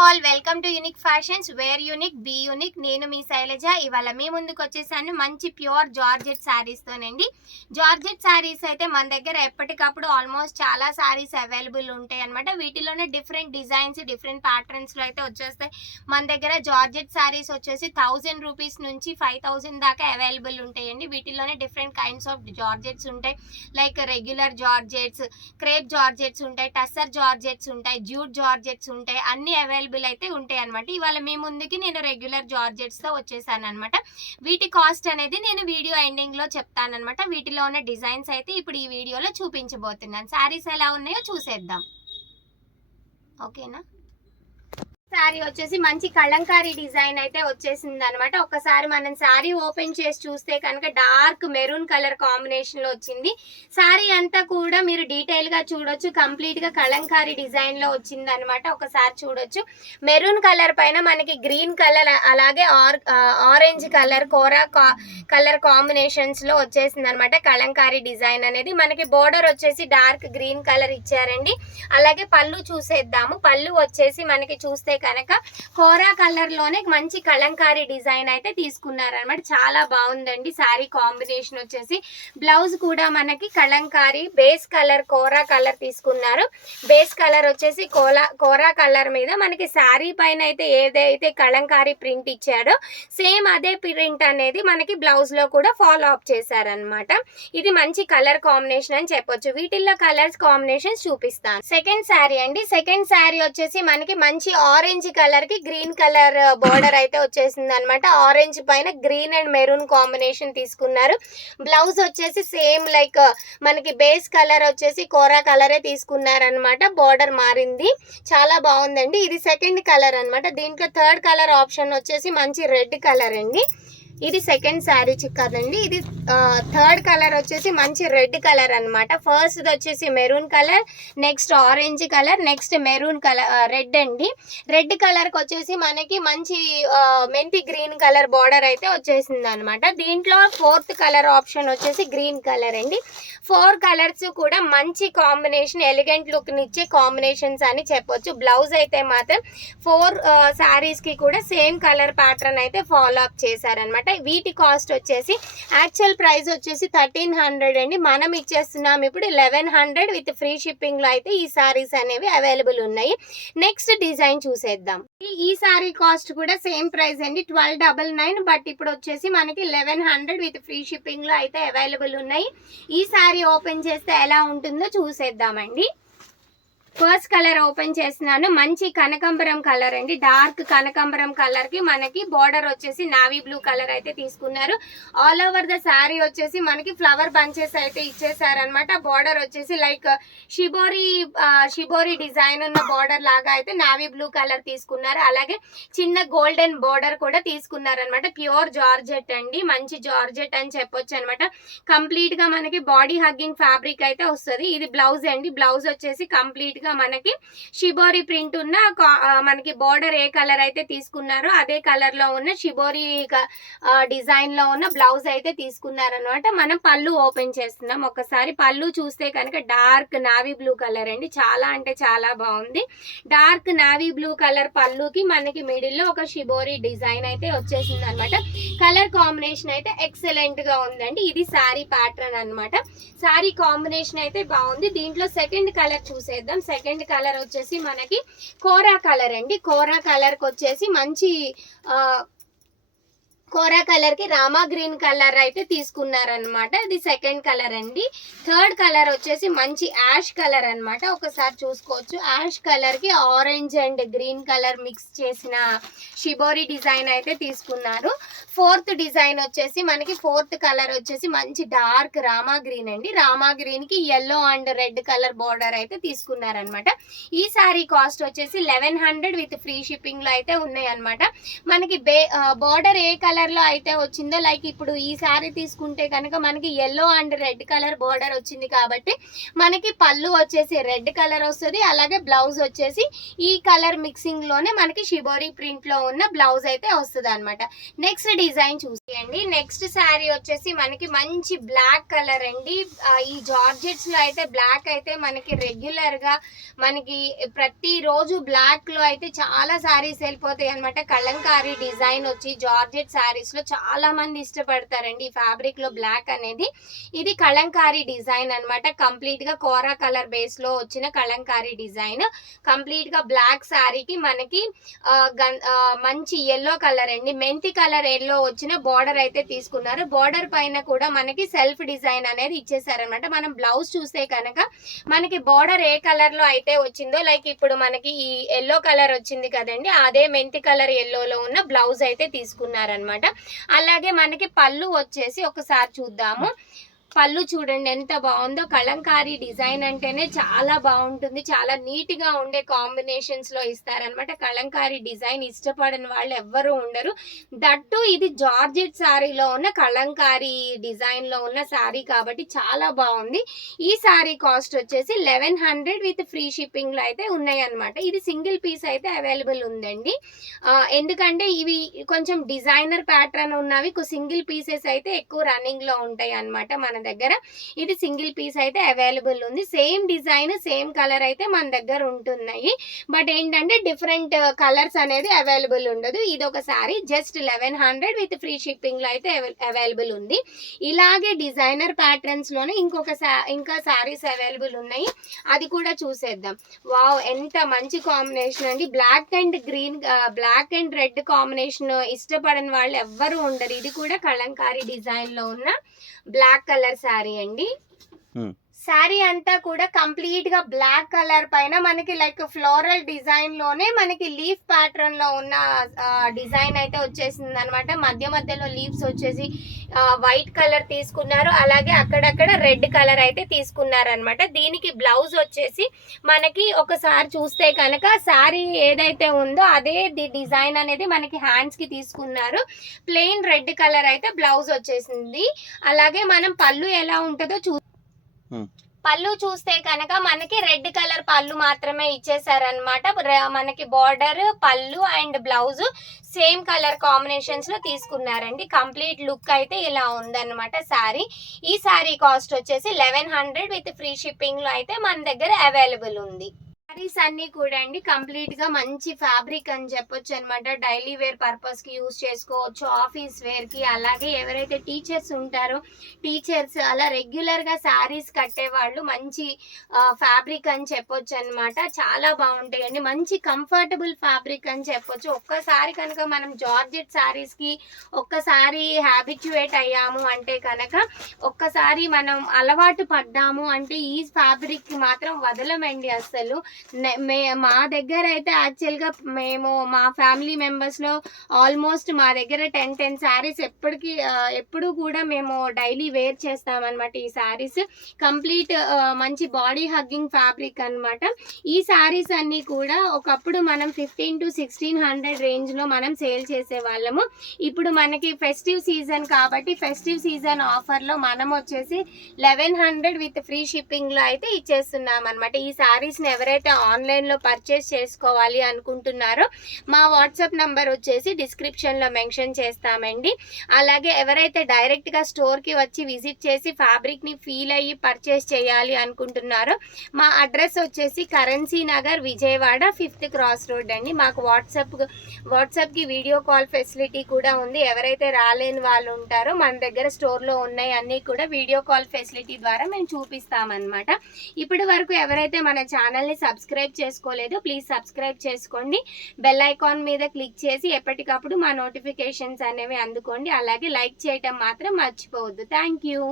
All welcome to Unique Fashions where unique be unique. నేను మీ శైలజ. ఇవాళ మీ ముందుకు వచ్చేసాను మంచి ప్యూర్ జార్జెట్ శారీస్ తోనండి. జార్జెట్ శారీస్ అయితే మన దగ్గర ఎప్పటికప్పుడు ఆల్మోస్ట్ చాలా శారీస్ అవైలబుల్ ఉంటాయి అనమాట. వీటిలోనే డిఫరెంట్ డిజైన్స్ డిఫరెంట్ ప్యాటర్న్స్ లో అయితే వచ్చేస్తాయి. మన దగ్గర జార్జెట్ శారీస్ వచ్చేసి 1000 రూపీస్ నుంచి 5000 దాకా అవైలబుల్ ఉంటాయండి. వీటిలోనే డిఫరెంట్ కైండ్స్ ఆఫ్ జార్జెట్స్ ఉంటాయి. Like regular georgettes, crepe georgettes ఉంటాయి, టస్సర్ జార్జెట్స్ ఉంటాయి, జ్యూట్ జార్జెట్స్ ఉంటాయి. అన్ని అవైలబుల్ అయితే ఉంటాయి అనమాట. ఇవాళ మీ ముందుకి నేను రెగ్యులర్ జార్జెట్స్ తో వచ్చేసాను అనమాట. వీటి కాస్ట్ అనేది నేను వీడియో ఎండింగ్ లో చెప్తాను అనమాట. వీటిలో ఉన్న డిజైన్స్ అయితే ఇప్పుడు ఈ వీడియోలో చూపించబోతున్నాను. శారీస్ ఎలా ఉన్నాయో చూసేద్దాం. ఓకేనా? శారీ వచ్చేసి మంచి కలంకారీ డిజైన్ అయితే వచ్చేసింది అనమాట. ఒకసారి మనం శారీ ఓపెన్ చేసి చూస్తే కనుక డార్క్ మెరూన్ కలర్ కాంబినేషన్ లో వచ్చింది. శారీ అంతా కూడా మీరు డీటెయిల్ గా చూడొచ్చు. కంప్లీట్ గా కలంకారీ డిజైన్ లో వచ్చింది అనమాట. ఒకసారి చూడొచ్చు. మెరూన్ కలర్ పైన మనకి గ్రీన్ కలర్ అలాగే ఆరెంజ్ కలర్ కోరా కలర్ కాంబినేషన్స్ లో వచ్చేసింది అనమాట. కలంకారీ డిజైన్ అనేది మనకి బోర్డర్ వచ్చేసి డార్క్ గ్రీన్ కలర్ ఇచ్చారండి. అలాగే పళ్ళు చూసేద్దాము. పళ్ళు వచ్చేసి మనకి చూస్తే కనుక కోరా కలర్ లోనే మంచి కలంకారీ డిజైన్ అయితే తీసుకున్నారనమాట. చాలా బాగుందండి శారీ కాంబినేషన్ వచ్చేసి. బ్లౌజ్ కూడా మనకి కలంకారీ బేస్ కలర్ కోరా కలర్ తీసుకున్నారు. బేస్ కలర్ వచ్చేసి కోరా కలర్ మీద మనకి శారీ పైన అయితే ఏదైతే కలంకారీ ప్రింట్ ఇచ్చాడో సేమ్ అదే ప్రింట్ అనేది మనకి బ్లౌజ్ లో కూడా ఫాలో అప్ చేశారనమాట. ఇది మంచి కలర్ కాంబినేషన్ అని చెప్పొచ్చు. వీటిల్లో కలర్స్ కాంబినేషన్స్ చూపిస్తాను. సెకండ్ శారీ అండి. సెకండ్ శారీ వచ్చేసి మనకి మంచి ఆరెంజ్ కలర్ కి గ్రీన్ కలర్ బోర్డర్ అయితే వచ్చేసింది అనమాట. ఆరెంజ్ పైన గ్రీన్ అండ్ మెరూన్ కాంబినేషన్ తీసుకున్నారు. బ్లౌజ్ వచ్చేసి సేమ్ లైక్ మనకి బేస్ కలర్ వచ్చేసి కోరా కలరే తీసుకున్నారనమాట. బోర్డర్ మారింది. చాలా బాగుందండి. ఇది సెకండ్ కలర్ అనమాట. దీంట్లో థర్డ్ కలర్ ఆప్షన్ వచ్చేసి మంచి రెడ్ కలర్ అండి. ఇది సెకండ్ శారీ కదండి. ఇది థర్డ్ కలర్ వచ్చేసి మంచి రెడ్ కలర్ అనమాట. ఫస్ట్ వచ్చేసి maroon colour, next orange colour, next maroon colour red అండి. రెడ్ కలర్ కి వచ్చేసి మనకి మంచి మెంతి గ్రీన్ కలర్ బార్డర్ అయితే వచ్చేసింది అనమాట. దీంట్లో ఫోర్త్ కలర్ ఆప్షన్ వచ్చేసి గ్రీన్ కలర్ అండి. 4 కలర్స్ కూడా మంచి కాంబినేషన్, ఎలిగెంట్ లుక్ నిచ్చే కాంబినేషన్స్ అని చెప్పొచ్చు. బ్లౌజ్ అయితే మాత్రం 4 శారీస్ కి కూడా సేమ్ కలర్ ప్యాటర్న్ అయితే ఫాలో అప్ చేశారనమాట. వీటి కాస్ట్ వచ్చేసి యాక్చువల్ ప్రైస్ వచ్చేసి 1300 అండి. మనం ఇచ్చేస్తున్నాం ఇప్పుడు 1100 విత్ ఫ్రీ షిప్పింగ్ లో అయితే ఈ సారీస్ అనేవి అవైలబుల్ ఉన్నాయి. నెక్స్ట్ డిజైన్ చూసేద్దాం. ఈ సారీ కాస్ట్ కూడా సేమ్ ప్రైస్ అండి, 1299. బట్ ఇప్పుడు వచ్చేసి మనకి 1100 విత్ ఫ్రీ షిప్పింగ్ లో అయితే అవైలబుల్ ఉన్నాయి. ఈ సారీ ఓపెన్ చేస్తే ఎలా ఉంటుందో చూసేద్దామండి. ఫస్ట్ కలర్ ఓపెన్ చేస్తున్నాను. మంచి కనకాంబరం కలర్ అండి. డార్క్ కనకాంబరం కలర్ కి మనకి బార్డర్ వచ్చేసి నావీ బ్లూ కలర్ అయితే తీసుకున్నారు. ఆల్ ఓవర్ ద శారీ మనకి ఫ్లవర్ బంచెస్ అయితే ఇచ్చేసారనమాట. బార్డర్ వచ్చేసి లైక్ షిబోరి డిజైన్ ఉన్న బార్డర్ లాగా అయితే నావీ బ్లూ కలర్ తీసుకున్నారు. అలాగే చిన్న గోల్డెన్ బార్డర్ కూడా తీసుకున్నారనమాట. ప్యూర్ జార్జెట్ అండి. మంచి జార్జెట్ అని చెప్పొచ్చు అనమాట. కంప్లీట్ గా మనకి బాడీ హగ్గింగ్ ఫ్యాబ్రిక్ అయితే వస్తుంది. ఇది బ్లౌజ్ అండి. బ్లౌజ్ వచ్చేసి కంప్లీట్ గా మనకి షిబోరి ప్రింట్ ఉన్న మనకి బార్డర్ ఏ కలర్ అయితే తీసుకున్నారో అదే కలర్ లో ఉన్న షిబోరి డిజైన్ లో ఉన్న బ్లౌజ్ అయితే తీసుకున్నారనమాట. మనం పళ్ళు ఓపెన్ చేస్తున్నాం. ఒకసారి పళ్ళు చూస్తే కనుక డార్క్ నావీ బ్లూ కలర్ అండి. చాలా అంటే చాలా బాగుంది. డార్క్ నావీ బ్లూ కలర్ పళ్ళుకి మనకి మిడిల్ లో ఒక షిబోరి డిజైన్ అయితే వచ్చేసింది అనమాట. కలర్ కాంబినేషన్ అయితే ఎక్సలెంట్ గా ఉందండి. ఇది శారీ ప్యాటర్న్ అనమాట. శారీ కాంబినేషన్ అయితే బాగుంది. దీంట్లో సెకండ్ కలర్ చూసేద్దాం. సెకండ్ కలర్ వచ్చేసి మనకి కోరా కలర్ అండి. కోరా కలర్ కి వచ్చేసి మంచి కోరా కలర్ కి రామా గ్రీన్ కలర్ అయితే తీసుకున్నారనమాట. ఇది సెకండ్ కలర్ అండి. థర్డ్ కలర్ వచ్చేసి మంచి యాష్ కలర్ అనమాట. ఒకసారి చూసుకోవచ్చు. యాష్ కలర్ కి orange and green colour mix చేసిన షిబోరి డిజైన్ అయితే తీసుకున్నారు. ఫోర్త్ డిజైన్ వచ్చేసి మనకి ఫోర్త్ కలర్ వచ్చేసి మంచి డార్క్ రామా గ్రీన్ అండి. రామా గ్రీన్ కి yellow and red colour border అయితే తీసుకున్నారనమాట. ఈ సారీ కాస్ట్ వచ్చేసి 1100 విత్ ఫ్రీ షిప్పింగ్ లో అయితే ఉన్నాయి అనమాట. మనకి బోర్డర్ ఏ కలర్ కలర్ లో అయితే వచ్చిందో, లైక్ ఇప్పుడు ఈ శారీ తీసుకుంటే కనుక మనకి yellow and red colour border వచ్చింది కాబట్టి మనకి పళ్ళు వచ్చేసి రెడ్ కలర్ వస్తుంది, అలాగే బ్లౌజ్ వచ్చేసి ఈ కలర్ మిక్సింగ్ లోనే మనకి షిబోరి ప్రింట్ లో ఉన్న బ్లౌజ్ అయితే వస్తుంది అనమాట. నెక్స్ట్ డిజైన్ చూసేయండి. నెక్స్ట్ శారీ వచ్చేసి మనకి మంచి బ్లాక్ కలర్ అండి. ఈ జార్జెట్స్ లో అయితే బ్లాక్ అయితే మనకి రెగ్యులర్ గా మనకి ప్రతి రోజు బ్లాక్ లో అయితే చాలా శారీస్ వెళ్ళిపోతాయి అనమాట. కలంకారీ డిజైన్ వచ్చి జార్జెట్ శారీస్ లో చాలా మంది ఇష్టపడతారండి ఈ ఫ్యాబ్రిక్ లో బ్లాక్ అనేది. ఇది కలంకారీ డిజైన్ అనమాట. కంప్లీట్ గా కోరా కలర్ బేస్ లో వచ్చిన కలంకారీ డిజైన్. కంప్లీట్ గా బ్లాక్ శారీకి మనకి మంచి ఎల్లో కలర్ అండి, మెంతి కలర్ ఎల్లో వచ్చిన బోర్డర్ అయితే తీసుకున్నారు. బోర్డర్ పైన కూడా మనకి సెల్ఫ్ డిజైన్ అనేది ఇచ్చేసారనమాట. మనం బ్లౌజ్ చూస్తే కనుక మనకి బోర్డర్ ఏ కలర్ లో అయితే వచ్చిందో, లైక్ ఇప్పుడు మనకి ఈ ఎల్లో కలర్ వచ్చింది కదండి, అదే మెంతి కలర్ ఎల్లోలో ఉన్న బ్లౌజ్ అయితే తీసుకున్నారనమాట. అలాగే మనకి పళ్ళు వచ్చేసి ఒకసారి చూద్దాము. పళ్ళు చూడండి ఎంత బాగుందో. కలంకారీ డిజైన్ అంటేనే చాలా బాగుంటుంది, చాలా నీట్ గా ఉండే కాంబినేషన్స్ లో ఇస్తారనమాట. కలంకారీ డిజైన్ ఇష్టపడని వాళ్ళు ఎవ్వరూ ఉండరు. దట్టు ఇది జార్జెట్ శారీలో ఉన్న కలంకారీ డిజైన్ లో ఉన్న శారీ కాబట్టి చాలా బాగుంది. ఈ శారీ కాస్ట్ వచ్చేసి 1100 విత్ ఫ్రీ షిప్పింగ్ లో అయితే ఉన్నాయి అనమాట. ఇది సింగిల్ పీస్ అయితే అవైలబుల్ ఉందండి, ఎందుకంటే ఇవి కొంచెం డిజైనర్ ప్యాటర్న్ ఉన్నవి సింగిల్ పీసెస్ అయితే ఎక్కువ రన్నింగ్ లో ఉంటాయి అనమాట మన దగ్గర. ఇది సింగిల్ పీస్ అయితే అవైలబుల్ ఉంది. సేమ్ డిజైన్ సేమ్ కలర్ అయితే మన దగ్గర ఉంటున్నాయి, బట్ ఏంటంటే డిఫరెంట్ కలర్స్ అనేది అవైలబుల్ ఉండదు. ఇది ఒక sorry just 1100 with free shipping లో అయితే అవైలబుల్ ఉంది. ఇలాగే డిజైనర్ ప్యాటర్న్స్ లోనే ఇంకా సారీస్ అవైలబుల్ ఉన్నాయి, అది కూడా చూసేద్దాం. వావ్ ఎంత మంచి కాంబినేషన్ అండి. Black and green, black and red combination ఇష్టపడని వాళ్ళు ఎవ్వరు ఉండరు. ఇది కూడా కలంకారీ డిజైన్ లో ఉన్న బ్లాక్ కలర్ శారీ అండి. శారీ అంతా కూడా కంప్లీట్ గా బ్లాక్ కలర్ పైన మనకి లైక్ ఫ్లోరల్ డిజైన్ లోనే మనకి లీఫ్ ప్యాటర్న్ లో ఉన్న డిజైన్ అయితే వచ్చేసింది అనమాట. మధ్యలో లీవ్స్ వచ్చేసి వైట్ కలర్ తీసుకున్నారు, అలాగే అక్కడక్కడ రెడ్ కలర్ అయితే తీసుకున్నారు అనమాట. దీనికి బ్లౌజ్ వచ్చేసి మనకి ఒకసారి చూస్తే కనుక శారీ ఏదైతే ఉందో అదే డిజైన్ అనేది మనకి హ్యాండ్స్ కి తీసుకున్నారు. ప్లెయిన్ రెడ్ కలర్ అయితే బ్లౌజ్ వచ్చేసింది. అలాగే మనం పళ్ళు ఎలా ఉంటుందో పళ్ళు చూస్తే కనుక మనకి రెడ్ కలర్ పళ్ళు మాత్రమే ఇచ్చేసారనమాట. మనకి బార్డర్, పళ్ళు and blouse same colour combinations లో తీసుకున్నారండి. కంప్లీట్ లుక్ అయితే ఇలా ఉందన్నమాట శారీ. ఈ శారీ కాస్ట్ వచ్చేసి 1100 విత్ ఫ్రీ షిప్పింగ్ లో అయితే మన దగ్గర అవైలబుల్ ఉంది. శారీస్ అన్ని కూడా అండి కంప్లీట్ గా మంచి ఫ్యాబ్రిక్ అని చెప్పొచ్చు అనమాట. డైలీ వేర్ పర్పస్ కి యూజ్ చేసుకోవచ్చు, ఆఫీస్ వేర్ కి, అలాగే ఎవరైతే టీచర్స్ ఉంటారో టీచర్స్ అలా రెగ్యులర్ గా శారీస్ కట్టే వాళ్ళు మంచి ఫ్యాబ్రిక్ అని చెప్పొచ్చు అనమాట. చాలా బాగుంటాయండి, మంచి కంఫర్టబుల్ ఫ్యాబ్రిక్ అని చెప్పొచ్చు. ఒక్కసారి కనుక మనం జార్జెట్ శారీస్ కి ఒక్కసారి హ్యాబిచ్యుయేట్ అయ్యాము అంటే కనుక, ఒక్కసారి మనం అలవాటు పడ్డాము అంటే ఈ ఫ్యాబ్రిక్ మాత్రం వదలమండి అస్సలు. మా దగ్గర అయితే యాక్చువల్గా మేము మా ఫ్యామిలీ మెంబర్స్లో ఆల్మోస్ట్ మా దగ్గర 10 శారీస్ ఎప్పుడు కూడా మేము డైలీ వేర్ చేస్తామన్నమాట. ఈ శారీస్ కంప్లీట్ మంచి బాడీ హగ్గింగ్ ఫ్యాబ్రిక్ అనమాట. ఈ శారీస్ అన్నీ కూడా ఒకప్పుడు మనం 1500 to 1600 రేంజ్లో మనం సేల్ చేసే వాళ్ళము. ఇప్పుడు మనకి ఫెస్టివ్ సీజన్ కాబట్టి ఫెస్టివ్ సీజన్ ఆఫర్లో మనం వచ్చేసి 1100 విత్ ఫ్రీ షిప్పింగ్లో అయితే ఇచ్చేస్తున్నాం అనమాట. ఈ శారీస్ని ఎవరైతే ఆన్లైన్లో పర్చేస్ చేసుకోవాలి అనుకుంటున్నారో మా వాట్సాప్ నంబర్ వచ్చేసి డిస్క్రిప్షన్లో మెన్షన్ చేస్తామండి. అలాగే ఎవరైతే డైరెక్ట్గా స్టోర్కి వచ్చి విజిట్ చేసి ఫ్యాబ్రిక్ని ఫీల్ అయ్యి పర్చేస్ చేయాలి అనుకుంటున్నారో మా అడ్రస్ వచ్చేసి currency Nagar, Vijayawada, 5th cross road అండి. మాకు వాట్సాప్కి వీడియో కాల్ ఫెసిలిటీ కూడా ఉంది. ఎవరైతే రాలేని వాళ్ళు ఉంటారో మన దగ్గర స్టోర్లో ఉన్నాయి అన్నీ కూడా వీడియో కాల్ ఫెసిలిటీ ద్వారా మేము చూపిస్తామన్నమాట. ఇప్పటి వరకు ఎవరైతే మన ఛానల్ని సబ్స్క్రైబ్ చేసుకోలేదో ప్లీజ్ సబ్స్క్రైబ్ చేసుకోండి. బెల్ ఐకాన్ మీద క్లిక్ చేసి ఎప్పటికప్పుడు మా నోటిఫికేషన్స్ అనేవి అందుకోండి. అలాగే లైక్ చేయటం మాత్రం మర్చిపోవద్దు. Thank you.